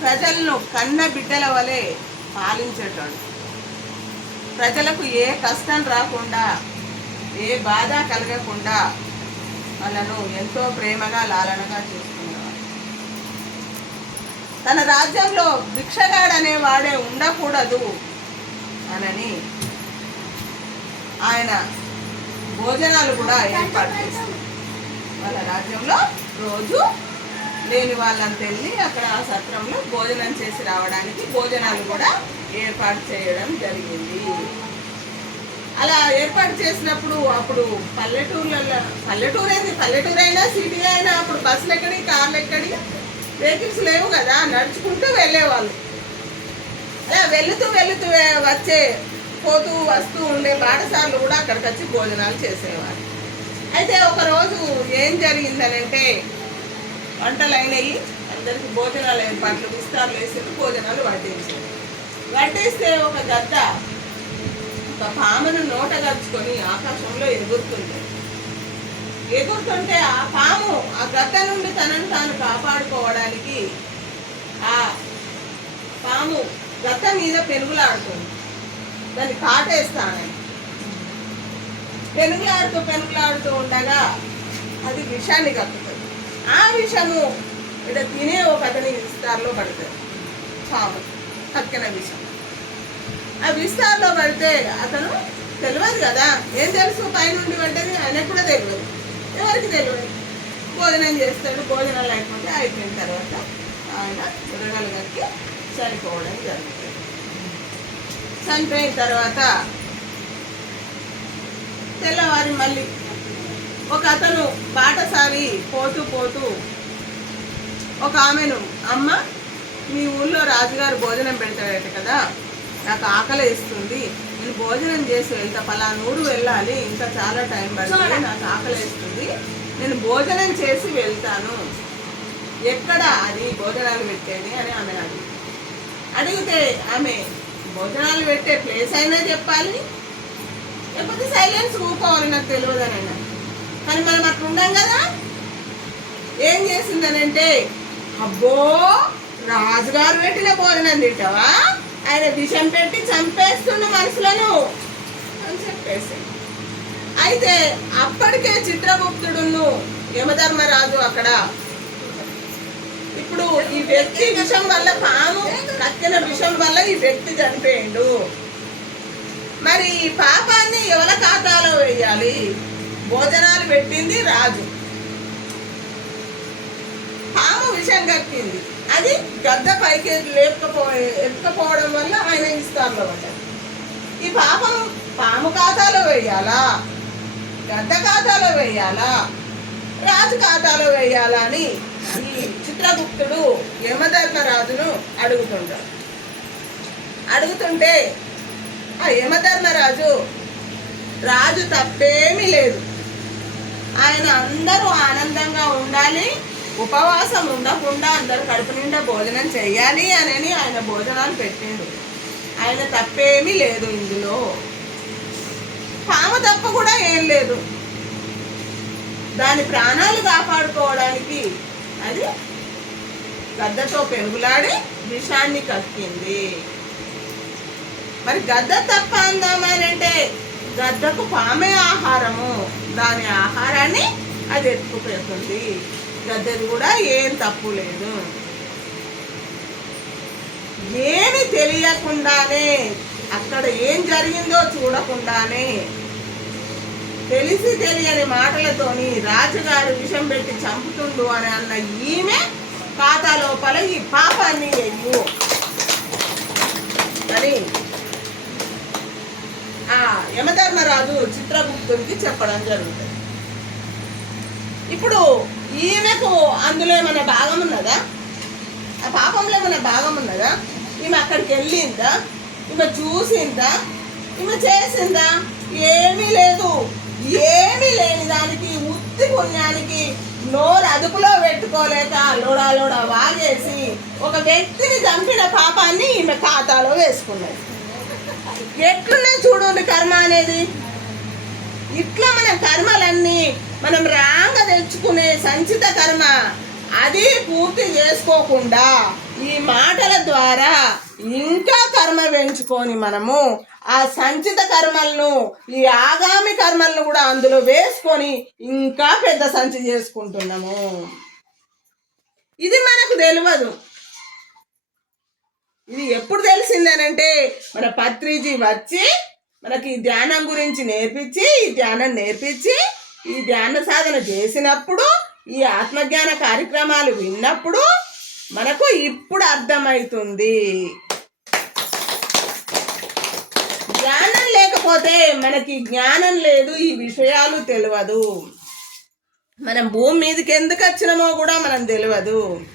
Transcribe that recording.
ప్రజలను కన్న బిడ్డల వలె పాలించేటాడు. ప్రజలకు ఏ కష్టం రాకుండా ఏ బాధ కలగకుండా వాళ్ళను ఎంతో ప్రేమగా లాలనగా చూసుకునేవాడు. తన రాజ్యంలో భిక్షగాడనే వాడే ఉండకూడదు అనని ఆయన భోజనాలు కూడా ఏర్పాటు చేస్తారు వాళ్ళ రాజ్యంలో రోజు లేని వాళ్ళంత వెళ్ళి అక్కడ ఆ సత్రంలో భోజనం చేసి రావడానికి భోజనాలు కూడా ఏర్పాటు చేయడం జరిగింది. అలా ఏర్పాటు చేసినప్పుడు అప్పుడు పల్లెటూర్లలో పల్లెటూరు ఏంది పల్లెటూరు అయినా సిటీ అయినా అప్పుడు బస్సులు ఎక్కడి కార్లు ఎక్కడి వెహికల్స్ లేవు కదా నడుచుకుంటూ వెళ్ళేవాళ్ళు. అలా వెళుతూ వెళుతూ వచ్చే పోతూ వస్తూ ఉండే బాటసార్లు కూడా అక్కడికి వచ్చి భోజనాలు చేసేవారు. అయితే ఒకరోజు ఏం జరిగిందనంటే వంటలు అయినాయి అందరికి భోజనాలు ఏర్పాట్లు విస్తారాలు వేసి భోజనాలు వడ్డించారు వడ్డేస్తే ఒక గద్ద ఒక పామును నోట గరుచుకొని ఆకాశంలో ఎగురుతుంది. ఎగురుతుంటే ఆ పాము ఆ గద్ద నుండి తనను తాను కాపాడుకోవడానికి ఆ పాము గద్ద మీద పెనుగులాడుతుంది. దాన్ని కాటేస్తాను. పెనుగులాడుతూ పెనుగులాడుతూ ఉండగా అది విషాన్ని కక్కుతుంది. ఆ విషము ఇక్కడ తినే ఒక అతని విస్తారలో పడతాడు పాము పక్కన విషం. ఆ విస్తారంలో పడితే అతను తెలియదు కదా. ఏం తెలుసు? పైనుండి పడ్డది ఆయనకు కూడా తెలియదు. ఎవరికి తెలియదు? భోజనం చేస్తాడు భోజనం లేకపోతే అయిపోయిన తర్వాత ఆయన మృగాలు కక్కి చనిపోవడం జరుగుతుంది. చనిపోయిన తర్వాత తెల్లవారి మళ్ళీ ఒక అతను బాటసారి పోతూ పోతూ ఒక ఆమెను అమ్మ మీ ఊళ్ళో రాజుగారు భోజనం పెడతాడట కదా నాకు ఆకలి వేస్తుంది. నేను భోజనం చేసి వెళ్తా పలానూరు వెళ్ళాలి ఇంకా చాలా టైం పడుతుంది నాకు ఆకలి వేస్తుంది. నేను భోజనం చేసి వెళ్తాను. ఎక్కడ అది భోజనాలు పెట్టేది? అని ఆమె అడిగింది. అడిగితే ఆమె భోజనాలు పెట్టే ప్లేస్ అయినా చెప్పాలి? లేకపోతే సైలెన్స్ ఊకోవాలి నాకు తెలియదనైనా కానీ మనం అట్లా ఉండం కదా. ఏం చేసిందనంటే అబ్బో రాజుగారు పెట్టిన భోజనం తింటావా? ఆయన విషం పెట్టి చంపేస్తున్న మనుషులను అని చెప్పేసి. అయితే అప్పటికే చిత్రగుప్తుడును యమధర్మరాజు అక్కడ ఇప్పుడు ఈ వ్యక్తి విషం వల్ల పాము కక్కిన విషం వల్ల ఈ వ్యక్తి చనిపోయిండు. మరి ఈ పాపాన్ని ఎవరి ఖాతాలో వేయాలి? భోజనాలు పెట్టింది రాజు. పాము విషం కక్కింది. అది గద్ద పైకి లేపకపో ఎత్తకపోవడం వల్ల ఆయన ఇస్తారు అనమాట ఈ పాపం పాము ఖాతాలో వేయాలా? గద్ద ఖాతాలో వేయాలా? రాజు ఖాతాలో వేయాలా అని ఈ చిత్రగుప్తుడు యమధర్మరాజును అడుగుతుంటాడు. అడుగుతుంటే ఆ యమధర్మరాజు రాజు తప్పేమీ లేదు. ఆయన అందరూ ఆనందంగా ఉండాలి. ఉపవాసం ఉండకుండా అందరూ కడుపు నిండా భోజనం చేయాలి అని ఆయన భోజనాలు పెట్టాడు ఆయన తప్పేమీ లేదు ఇందులో. పామ తప్ప కూడా ఏం లేదు. దాని ప్రాణాలు కాపాడుకోవడానికి అది గద్దతో పెరుగులాడి విషాన్ని కక్కింది. మరి గద్ద తప్ప అందామనంటే గద్దకు పామే ఆహారము. దాని ఆహారాన్ని అది ఎత్తుకుపోతుంది. గద్దది కూడా ఏం తప్పు లేదు. ఏమి తెలియకుండానే అక్కడ ఏం జరిగిందో చూడకుండానే తెలిసి తెలియని మాటలతోని రాజుగారు విషం పెట్టి చంపుతుండు అని అన్న ఈమె ఖాతా లోపల ఈ పాపాన్ని వెయ్యు అని యమధర్మరాజు చిత్రగుప్తునికి చెప్పడం జరుగుతుంది. ఇప్పుడు ఈమెకు అందులో ఏమైనా భాగం ఉన్నదా? ఆ పాపంలో ఏమైనా భాగం ఉన్నదా? ఈమె అక్కడికి వెళ్ళిందా? ఈమె చూసిందా? ఈమె చేసిందా? ఏమీ లేదు. ఏమీ లేని దానికి ఉత్తి పుణ్యానికి నోరు అదుపులో పెట్టుకోలేక లోడా లోడా వాగేసి ఒక వ్యక్తిని చంపిన పాపాన్ని ఈమె ఖాతాలో వేసుకున్నాడు ఎట్లున్నాయి చూడండి కర్మ అనేది? ఇట్లా మన కర్మలన్నీ మనం రాంగ తెచ్చుకునే సంచిత కర్మ. అది పూర్తి చేసుకోకుండా ఈ మాటల ద్వారా ఇంకా కర్మ పెంచుకొని మనము ఆ సంచిత కర్మలను ఈ ఆగామి కర్మలను కూడా అందులో వేసుకొని ఇంకా పెద్ద సంచి చేసుకుంటున్నాము. ఇది మనకు తెలియదు. ఇది ఎప్పుడు తెలిసిందనంటే మన పత్రిజీ వచ్చి మనకి ఈ ధ్యానం గురించి నేర్పించి ఈ ధ్యానం నేర్పించి ఈ ధ్యాన సాధన చేసినప్పుడు ఈ ఆత్మజ్ఞాన కార్యక్రమాలు విన్నప్పుడు మనకు ఇప్పుడు అర్థమవుతుంది. జ్ఞానం లేకపోతే మనకి జ్ఞానం లేదు ఈ విషయాలు తెలియదు. మనం భూమి మీదకి ఎందుకు వచ్చినామో కూడా మనం తెలియదు.